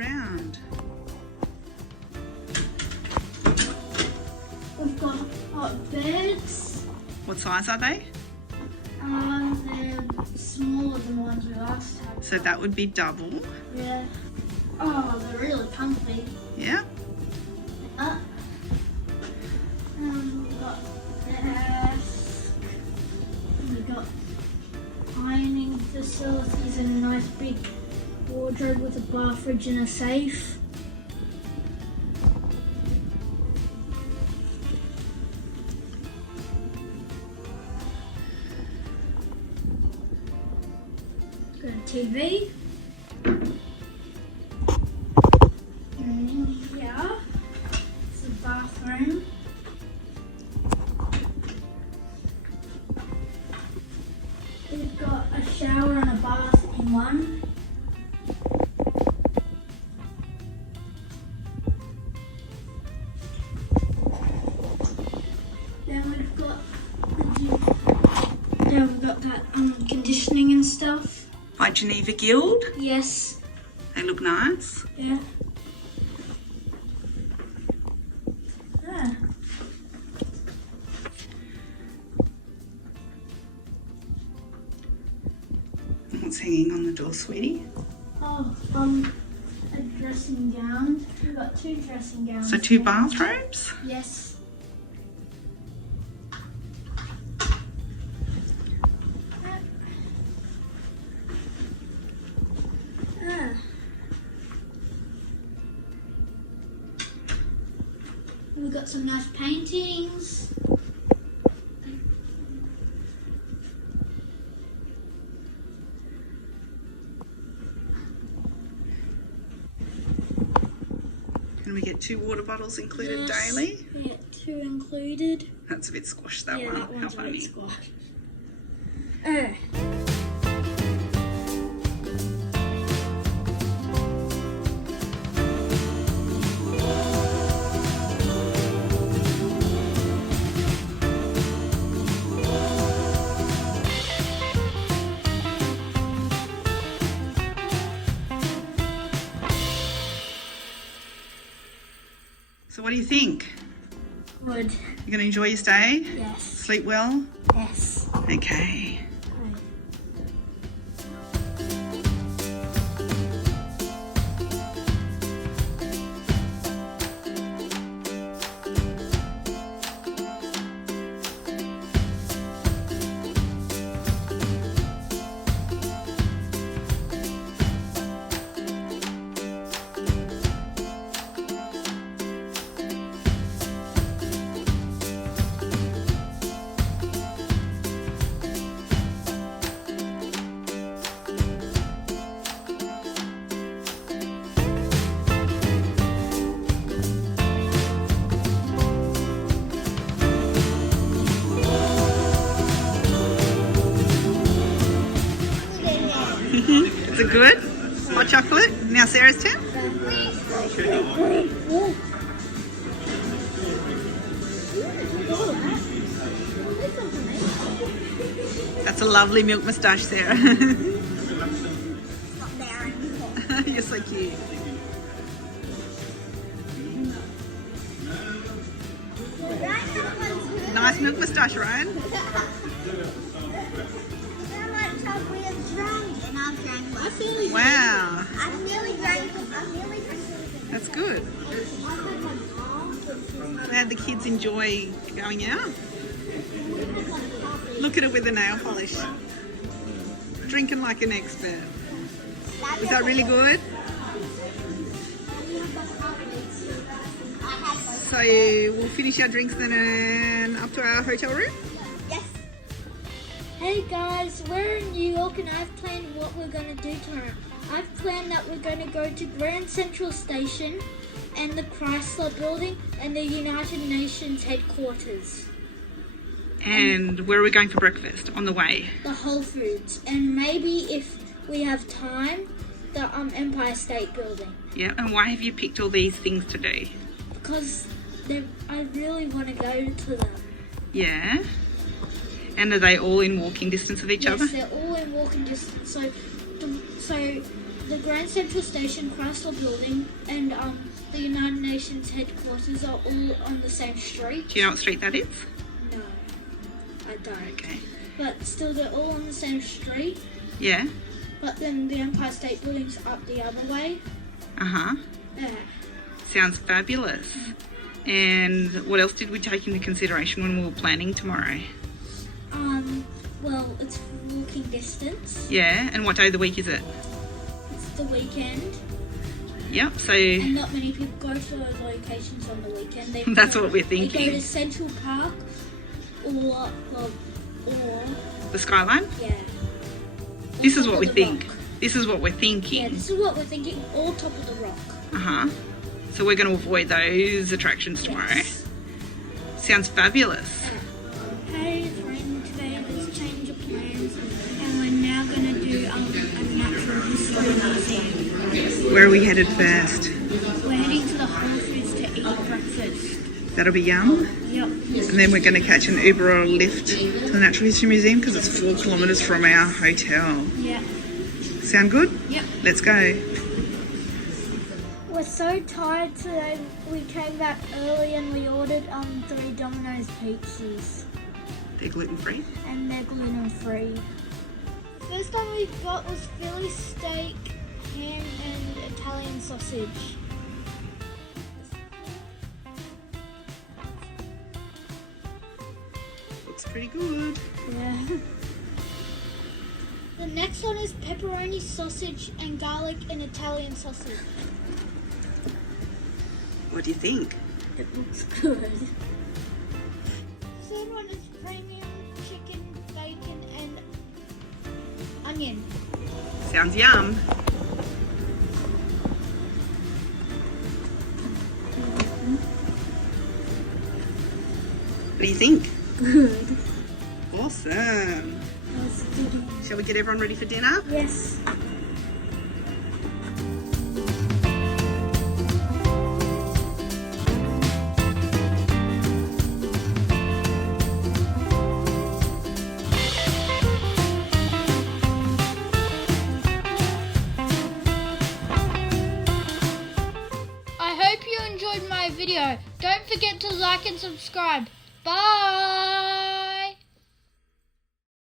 around. We've got beds. What size are they? They're smaller than the ones we last had. So that would be double. Yeah. Oh, they're really comfy. Yeah. We've got desk. We've got ironing facilities and a nice big wardrobe with a bar fridge and a safe. Got a TV. And in here is the bathroom. We've got a shower and a bath in one. Then we've got that conditioning and stuff. By Geneva Guild. Yes. They look nice. Yeah. Ah. What's hanging on the door, sweetie? Oh, a dressing gown. We've got 2 dressing gowns. So 2 bathrobes? Yes. We've got some nice paintings. Can we get 2 water bottles included Yes. daily? We get 2 included. That's a bit squashed, that Yeah, one. that How one's a bit funny. squashed. So what do you think? Good. You're going to enjoy your stay? Yes. Sleep well? Yes. Okay. Is it good? Hot chocolate? Now Sarah's turn? That's a lovely milk moustache, Sarah. You're so cute. Nice milk moustache, Ryan. Wow. That's good. Glad the kids enjoy going out. Look at it with the nail polish. Drinking like an expert. Is that really good? So we'll finish our drinks then and up to our hotel room? Yes. Hey guys, we're in New York and I've planned what we're going to do tomorrow. I've planned that we're going to go to Grand Central Station and the Chrysler Building and the United Nations headquarters. And where are we going for breakfast on the way? The Whole Foods. And maybe if we have time, the Empire State Building. Yeah, and why have you picked all these things to do? Because I really want to go to them. Yeah. And are they all in walking distance of each other? Yes, they're all in walking distance. So the Grand Central Station, Chrysler Building, and the United Nations headquarters are all on the same street. Do you know what street that is? No, I don't. Okay. But still, they're all on the same street. Yeah. But then the Empire State Building's up the other way. Uh-huh. Yeah. Sounds fabulous. And what else did we take into consideration when we were planning tomorrow? Well, it's walking distance. Yeah, and what day of the week is it? It's the weekend. Yep, so... And not many people go to those locations on the weekend. That's what we're They thinking. go to Central Park or The skyline? yeah. This is Top what of we the think. rock. This is what we're thinking. Yeah, this is what we're thinking, all top of the rock. Uh-huh. So we're going to avoid those attractions tomorrow. Yes. Sounds fabulous. Hey friend, today there's a change of plans and we're now going to do a natural history museum. Where are we headed first? We're heading to the Whole Foods to eat breakfast. That'll be yum. Yep. And then we're going to catch an Uber or a lift to the Natural History Museum because it's 4 kilometres from our hotel. Yeah. Sound good? Yep. Let's go. We're so tired today. We came back early and we ordered 3 Domino's pizzas. They're gluten-free. And they're gluten-free. The first one we got was Philly steak, ham and Italian sausage. Looks pretty good. Yeah. The next one is pepperoni sausage and garlic and Italian sausage. What do you think? It looks good. The third one is premium chicken, bacon and onion. Sounds yum. What do you think? Good. Awesome. Let's do it. Shall we get everyone ready for dinner? Yes. I hope you enjoyed my video. Don't forget to like and subscribe. Bye!